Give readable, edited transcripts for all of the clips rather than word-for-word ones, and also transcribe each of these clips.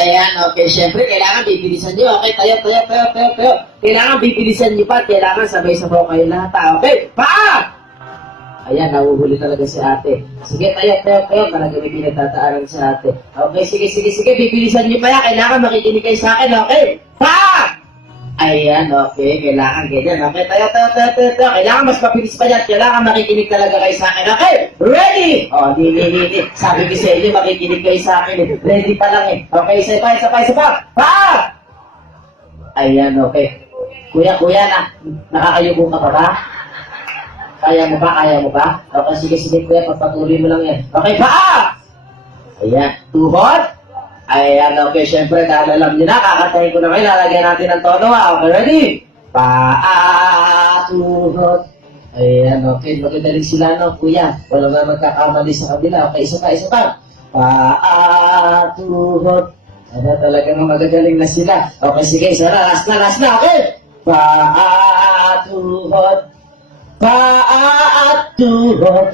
Ayan, okay. Siyempre, kailangan bibilisan nyo. Okay, tayo. Kailangan bibilisan nyo pa. Kailangan sabay-sabaw kayo lahat. Okay, pa! Ayan, nahuhuli talaga si ate. Sige, tayo. Talaga may pinagtataanan sa ate. Okay, sige. Bibilisan nyo pa yan. Kailangan makikinig kayo sa akin. Okay, pa! Ayan, okay. Kailangan ganyan. Okay, tayo. Kailangan mas mabilis pa yan. Kailangan makikinig talaga kayo sa akin. Okay, ready? Oh, di. Sabi ko sa inyo, makikinig kayo sa akin. Ready pa lang eh. Okay, isa pa. Pa! Ayan, okay. Kuya na. Nakakayubo ka pa ba? Kaya mo ba? Okay, sige, kuya. Pagpatuloy mo lang yan. Okay, pa! Ayan, tuhod. Ayan, okay, syempre, dahil alam nyo na, kakatayin ko na kayo, lalagyan natin ng tono, ha? Okay, ready? Paatuhot. Ayan, okay, magagaling sila, no, kuya? Walang nga magkakamali sa kabila. Okay, isa pa. Paatuhot. Ano, talagang magagaling na sila. Okay, sige, isa na, last na, okay? Paatuhot. Paatuhot.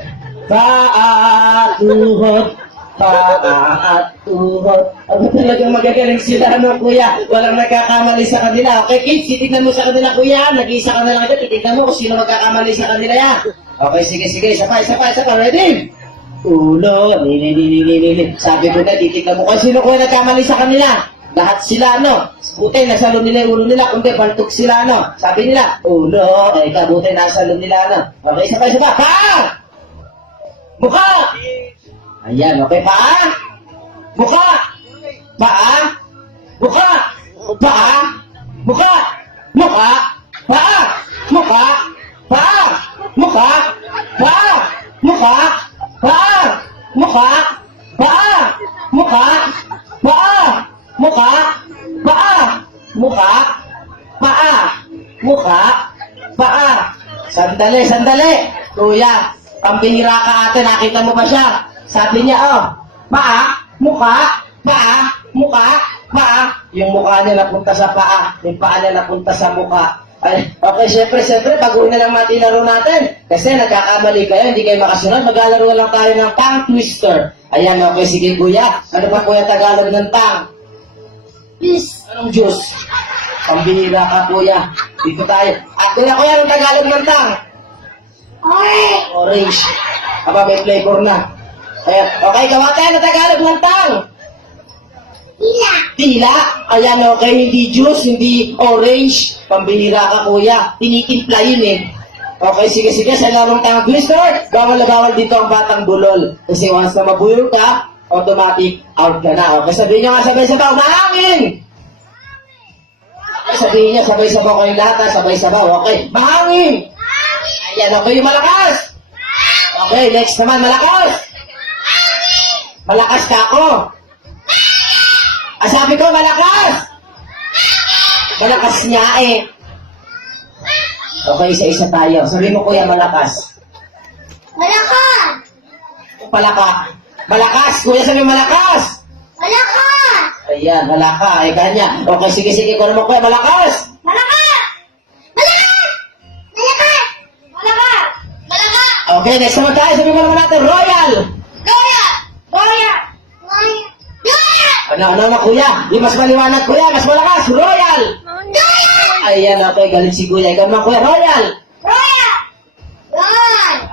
Ano talagang magagaling sila, no, kuya? Walang nagkakamali sa kanila. Okay, kids, titignan mo sa kanila, kuya. Nag-iisa ka na lang ito. Titignan mo kung sino magkakamali sa kanila yan. Okay, sige. Isa pa. Ready? Ulo. Nili. Sabi ko na, titignan mo kung sino kuya nagkamali sa kanila. Lahat sila, no? Buti, nasa loob nila yung ulo nila. Kundi, baltok sila, no? Sabi nila, ulo. Ay, kabuti, nasa loob nila, no? Okay, isa pa. Pa! Mukha! Ayan, okay, paa? Mukha! Paa? Mukha! Paa? Mukha! Paa? Mukha! Paa? Mukha! Sandali! Kuya, pampihira ka ate, nakita mo ba siya? Sabi niya, paa, mukha. Yung mukha niya napunta sa paa, yung paa niya napunta sa mukha. Ay, okay, syempre, baguhin na lang matilaro natin. Kasi nagkakamali kayo, hindi kayo makasunod. Maglalaro lang tayo ng tongue twister. Ayan, okay, sige kuya. Ano ba kuya Tagalog ng tongue? Juice. Anong juice? Pambihira ka kuya. Dito tayo. Kuya, anong Tagalog ng tongue? Orange. Aba, may flavor na. Ayan. Okay, gawa tayo na Tagalog ng tongue. Tila. Ayan, okay. Hindi juice, hindi orange. Pambihira ka, kuya. Tinitimpla yun eh. Okay, sige. Sa larong tongue twister, bawal dito ang batang bulol. Kasi once na mabulol ka, automatic out ka na. Okay, sabihin nyo nga sabay-sabaw. Mahangin! Sabihin nyo, sabay-sabaw kayong lahat, ha? Sabay-sabaw. Okay, mahangin! Ayan, okay, yung malakas. Okay, next naman, malakas. Malakas ka ako. Sabi ko, malakas. Malakas niya eh. Okay, isa-isa tayo. Sabi mo, kuya, malakas. Malakas, kuya, sabi mo, malakas. Ayan, malaka. Ay, kanya. Okay, sige. Kung naman, kuya, malakas. Okay, next naman tayo. Sabi mo naman natin, royal. Ano, kuya? Di mas maliwanag, kuya. Mas malakas. Royal. Ayan, okay. Galing si kuya. Ikaw naman, kuya. Royal.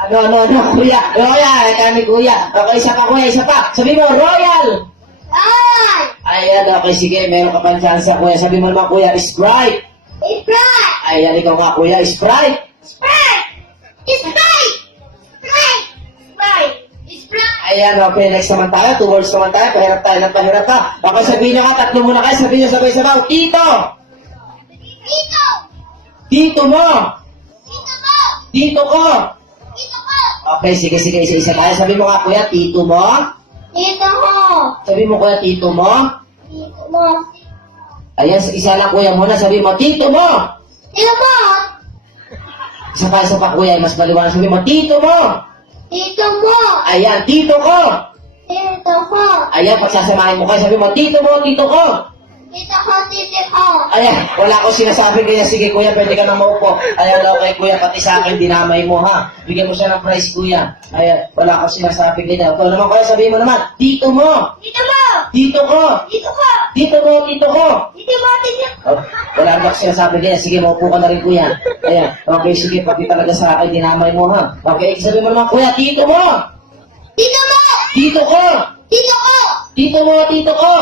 Ano, kuya. Royal. Kami, kuya. Okay, isa pa, kuya. Sabi mo, royal. Ayan, okay. Sige, meron ka pang chance, kuya. Sabi mo naman, kuya, Sprite. Ayan, ikaw nga, kuya. Sprite. Ayan, okay, next naman tayo. 2 words naman tayo. Pahirap tayo ng pahirap ka. Okay, sabihin nyo ka, 3 muna kayo. Sabihin nyo sabay-sabaw. Tito! Tito mo! Tito ko! Okay, sige. Isa tayo. Sabi mo nga, kuya, tito mo? Sabi mo, kuya, tito mo? Ayan, isa lang, kuya, muna. Sabi mo, tito mo! Isa pa, kuya. Mas maliwanag. Sabi mo, tito mo! Ayan, tito ko! Ayan, pagsasamahin mo kayo, sabi mo, tito mo, tito ko! Ayan, wala akong sinasabi, kaya sige kuya, pwede ka na maupo. Ayan, okay kuya, pati sa akin, dinamay mo ha. Bigyan mo siya ng prize kuya. Ayan, wala akong sinasabi, kaya. Ito naman kuya, sabihin mo naman, tito mo! Tito ko. Dito ko. Tito mo, tito ko. Dito mo, dito. Oh, wala ba sinasabi niya? Sige, maupo ka na rin, kuya. Ayan. Okay, sige, pati talaga sa akin, dinamay mo, ha? Okay, sabi mo naman, kuya, tito mo. Dito mo. Tito ko. Dito ko. Tito mo, tito ko.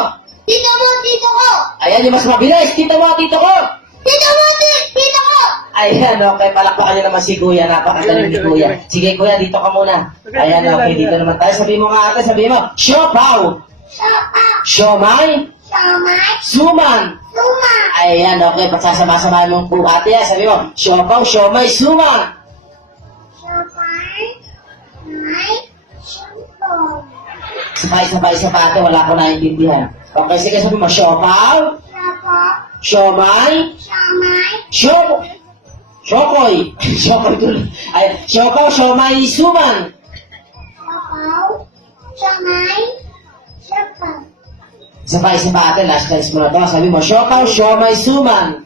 Dito mo, dito ko. Ayan, yung mas mabilis. Tito mo, tito ko. Dito mo, dito ko. Ayan, okay, palakpakan niyo naman si kuya. Napakagaling ni kuya. Sige, kuya, dito ka muna. Ayan, okay, dito naman tayo. Sabi mo nga ate, sabi mo, siopaw. Sopa. Siomay. Siomay. Suman. Suma. Ayan, okay, pagsasama-samahan mo po ate. Sabi mo, siopaw, siomay, suman. Sopay. May. Sumpo. Sabay-sabay sa ate, wala ko naiintindihan. Okay, sige, sabi mo, siopaw, Sopo. siomay, Siomay. Shokoy. Shokoy tuloy. Ay, siopaw, siomay, suman. Sopaw. Siomay. Sopa. Sabay sa ate, last chance mo na to. Sabi mo, siopaw, siomay, suman.